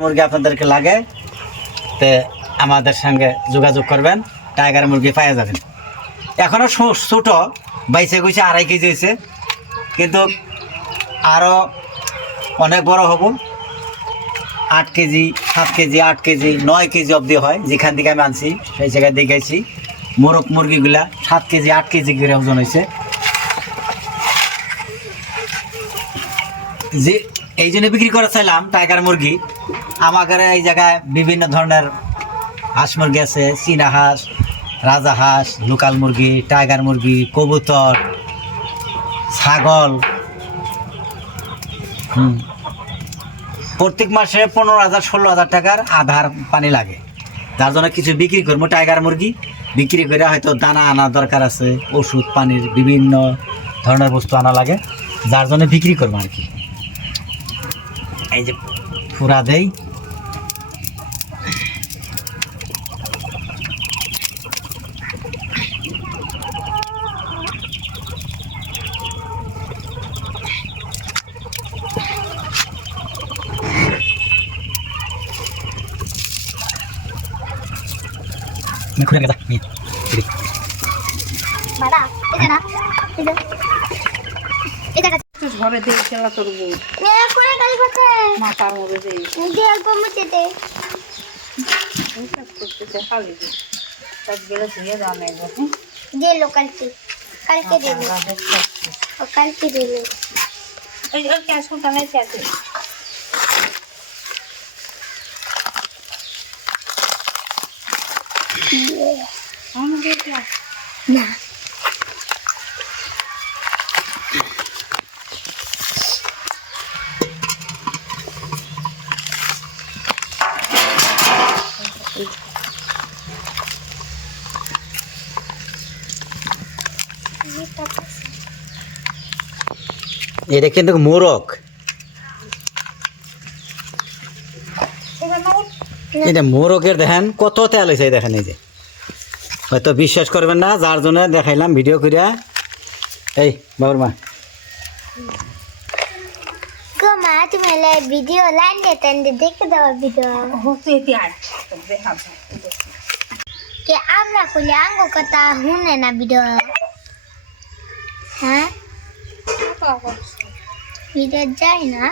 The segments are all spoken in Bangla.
মুরগি আপনাদেরকে লাগে তে আমাদের সঙ্গে যোগাযোগ করবেন, টাইগার মুরগি পাওয়া যাবেন। এখনও ছোট, বাইশে গুইছে 2.5 কেজি হয়েছে, কিন্তু আরও অনেক বড় হব। 8 কেজি, 7 কেজি, 8 কেজি, 9 কেজি অবধি হয়। যেখান থেকে আমি আনছি সেই জায়গায় দেখেছি মোরগ মুরগিগুলা 7 কেজি, 8 কেজি করে ওজন হয়েছে। যে এই জন্য বিক্রি করে চাইলাম টাইগার মুরগি। আমাদের এই জায়গায় বিভিন্ন ধরনের হাঁস মুরগি আছে, চীনা হাঁস, রাজা হাঁস, লোকাল মুরগি, টাইগার মুরগি, কবুতর, ছাগল। প্রত্যেক মাসে 15,000 16,000 টাকার আধার পানি লাগে। যার জন্য কিছু বিক্রি করবো টাইগার মুরগি, বিক্রি করে হয়তো দানা আনা দরকার আছে, ওষুধ পানির বিভিন্ন ধরনের বস্তু আনা লাগে, যার জন্য বিক্রি করবো আর কি। এই যে পুরা দেই, ঘুরে গেছে ঘরে দিয়ে খেলা করবো মাথার মধ্যে ধুয়ে দামে দিলো কালকে দিলো কালকে দিলো ওই ক্যাশ টানে আছে না এটা কিন্তু মোরগ, এটা মোরগের দেখেন কত তেল হয়েছে দেখেন। এই যে হয়তো বিশ্বাস করবেন না, যার জন্য দেখাইলাম ভিডিও করিয়া। এই বাবুর মা, মা তুমি ভিডিও লাইন দেখে দেওয়া ভিডিও কে আমরা করলে আঙ্গ কথা শুনে না ভিডিও। হ্যাঁ ভিডিও যায় না।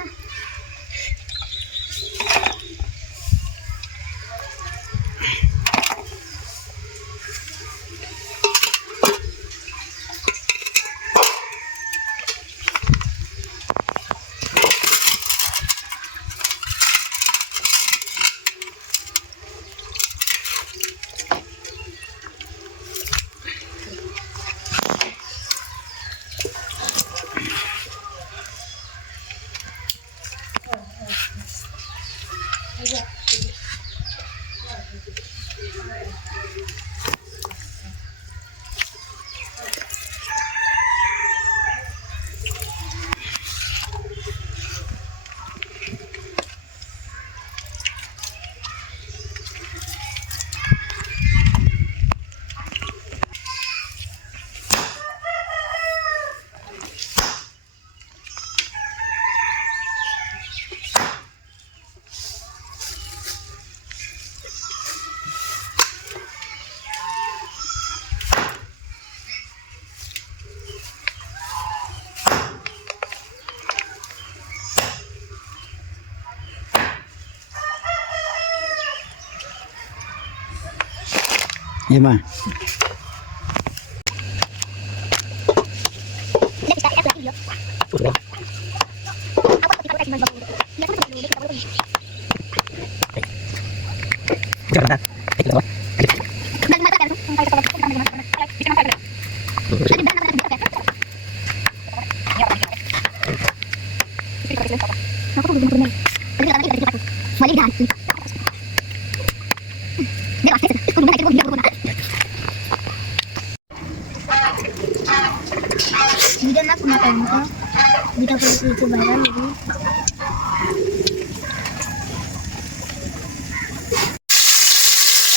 এ মা Video na kumakain ko. Video ko sa YouTube viral.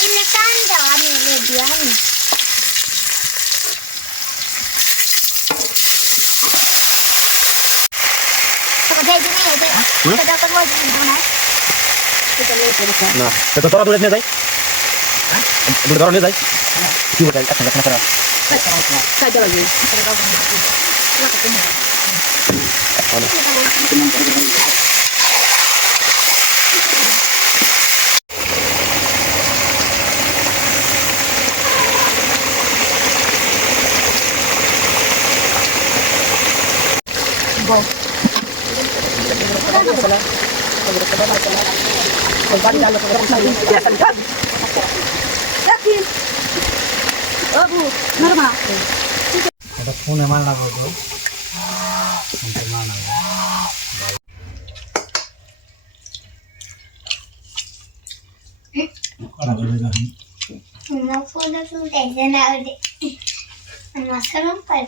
Inatanda kami ledian. না তো তোরা দূরে নিয়ে যাই দূরে ধরে নিয়ে যাই কি বলতে আচ্ছা আচ্ছা করা এটা ফোনে মারনা বলতো মারনা করা বলে যখন No puedo subir nada. No se rompa el